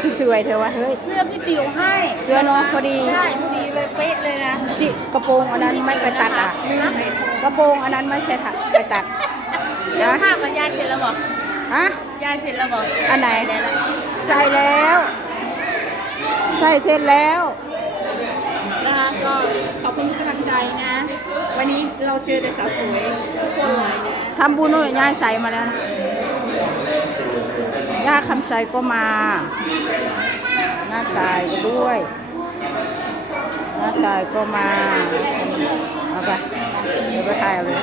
คือสวยเธอวะเฮ้ย เสื้อพี่ติ๋วให้เสื้อเนอะพอดี ใช่พอดีเลยเป๊ะเลยนะจิกระโปรงอันนั้นไม่ไปตัดอะ นะกระโปรงอันนั้นไม่ใช่ถักไปตัดเดี๋ยวนะข้าวกับยายเสร็จแล้วบอกฮะ ยายเสร็จแล้วบอกอันไหนได้แล้วใส่แล้ว ใส่เสร็จแล้ว นะคะก็ขอบคุณทุกกำลังใจนะ วันนี้เราเจอแต่สาวสวยทุกคนเลยนะ ทำบุญนู่นย่าใส่มาแล้วนะ ย่าคำใสก็มา หน้าตายก็ด้วย หน้าตายก็มาเอาไปเดี๋ยวไปถ่ายเลย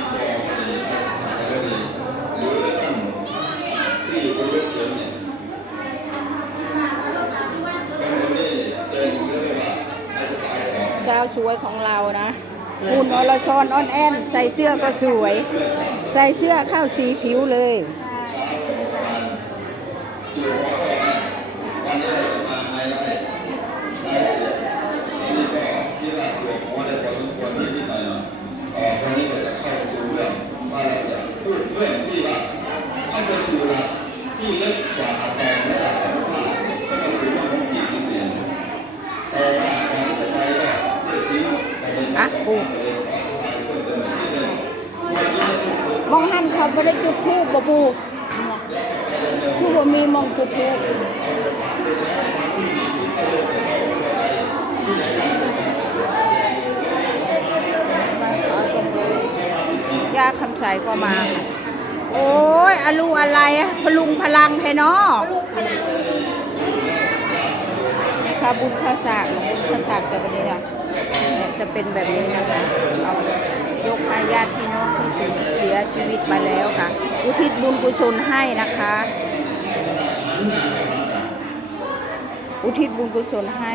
สาวสวยของเรานะหุ่นอลซอนออนแอน ใส่เสื้อก็สวย ใส่เสื้อเข้าสีผิวเลย อะปูมองหันเขาไม่ได้จุดทูบบ่ปู คือบ่มีมองจุดทูบยาคำใสก็มาค่ะโอ้ยอลูอะไรอะพลุงพลังไทยเนาะค่าบุญค่าสากบุญค่าสากแต่ประเดี๋ยวจะเป็นแบบนี้นะคะเอายกให้ญาติพี่น้องที่สูญเสียชีวิตไปแล้วค่ะ อุทิศบุญกุศลให้นะคะ อุทิศบุญกุศลให้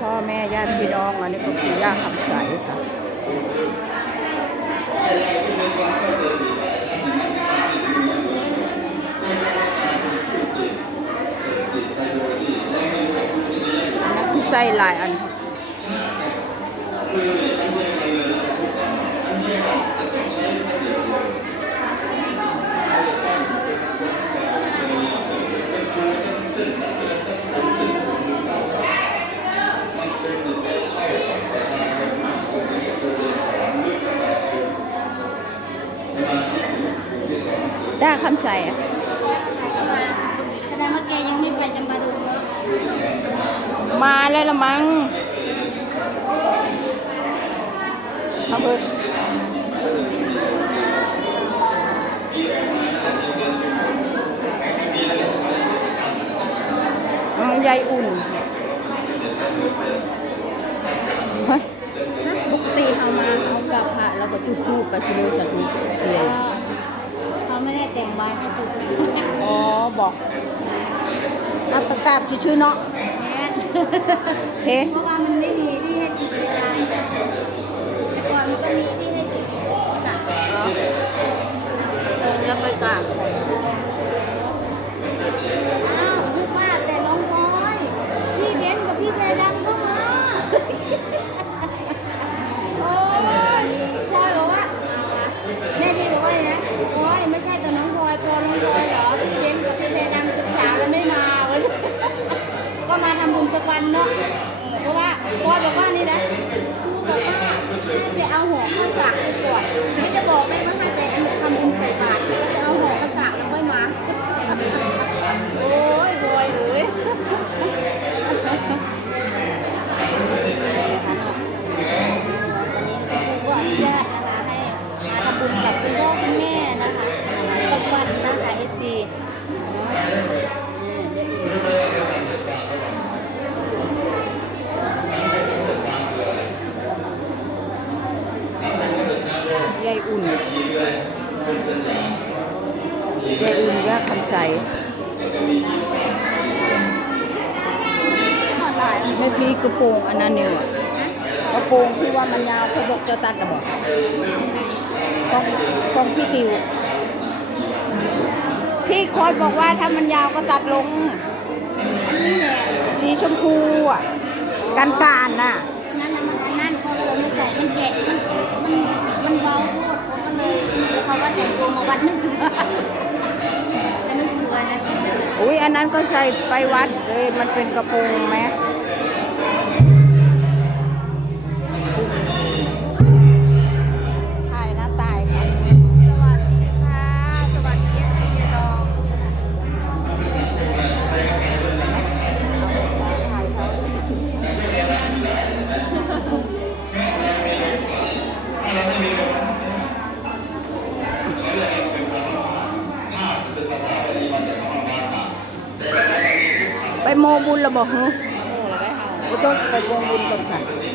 พ่อแม่ญาติพี่น้องอันนี้ก็คือย่าคำใสค่ะอันนั้นคือไส้ลายอันได้คำใจอะแสดงว่าแกยังไม่ไปจะมาดูเนาะมาแล้วละมั้งเอาเพิ่นอืมยายอุ่นเฮ้ย ปกติเอามาเอากับพระแล้วก็จุดธูปไปชิโนสาธุเทียนเขา ไม่ได้แต่งใบให้จุดอ๋อบอกเอาประกาศชื่อๆเนาะแม่นโอเคเพราะว่ามันไม่มีที่ให้จุดเวลาแต่ก่อนมันก็มีที่ให้จุดอยู่สักแล้วไปกราบ อ้าวนึกว่าแต่น้องพลอยพี่เบนกับพี่แพรดังเข้ามาโอ้ยพลอยบอกว่าแม่พี่บอกว่าอย่างนี้พลอยไม่ใช่แต่น้องพลอยพอน้องพลอยเหรอพี่เบนกับพี่แพรดังศึกษาแล้วไม่มาเว้ย ก็มาทำบุ ญายอุ่นยายอุ่นว่าคำใสออนไม่พี่กระโปรงอันนั้นเนี่ยกระโปรงที่ว่ามันยาวเขาบอกจะตัดระบอกต้องต้องพี่ติว ที่คอยบอกว่าถ้ามันยาวก็ตัดลงนี่แหละสีชมพูอะกันการน่ะ นั่นน่ะมันนั่นเขาก็เลยไม่ใส่มันแกะมันมันมันเบาโคตรเขาก็เลย ราะว่าแต่งตัวมาวัดไม่สวยแต่มันสวยนะจริงๆ อุ้ยอันนั้นก็ใส่ไปวัดเลยมันเป็นกระโปรงไหม บุญระบอกเหรอก็ต้องไปโมบุญกับฉันไม่ได้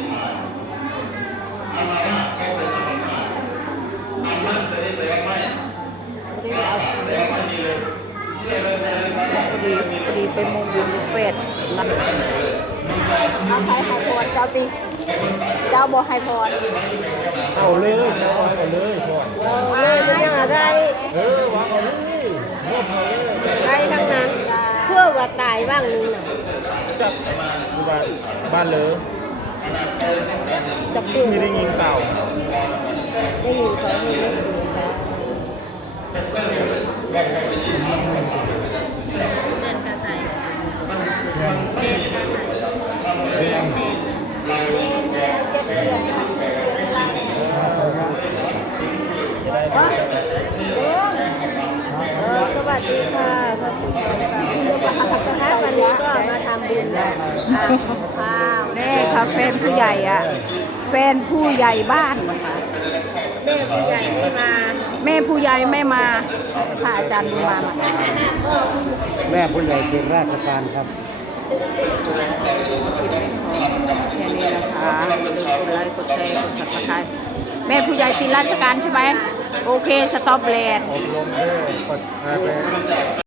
เอาพอดีพอดีไปโมบุญเป็ดนะเอาใครให้พรเจ้าตีเจ้าบอกให้พรเอาเลยเอาเลยก่อนเลยเป็นยังไงเออวางเอาเลยได้ทั้งนั้น เพื่อว่าตายบ้างนึงน่ะจับดูบ้านบ้านเลยจะเปลี่ยนไม่ได้ยินเปล่าได้ยินเขาไม่ได้เสียค่ะเดินกระใสเดินกระใสเรียงเจ็ดเดือนเออสวั สดีค่ะพระสุชัยค่ะนะคะวันนี้ก็มาทำบุญนะอ่าข้าวแน่ค่ะแฟนผู้ใหญ่อะแฟนผู้ใหญ่บ้านนะคะแม่ผู้ใหญ่ไม่มาแม่ผู้ใหญ่ไม่มาพระอาจารย์บุญมามาแม่ผู้ใหญ่เป็นราชการครับแค่นี้นะคะกดไลค์กดแชร์กดติดตาม แม่ผู้ใหญ่ติดราชการใช่ไหมโอเค สต็อปแลนด์ อบรมเพื่อกดอะไร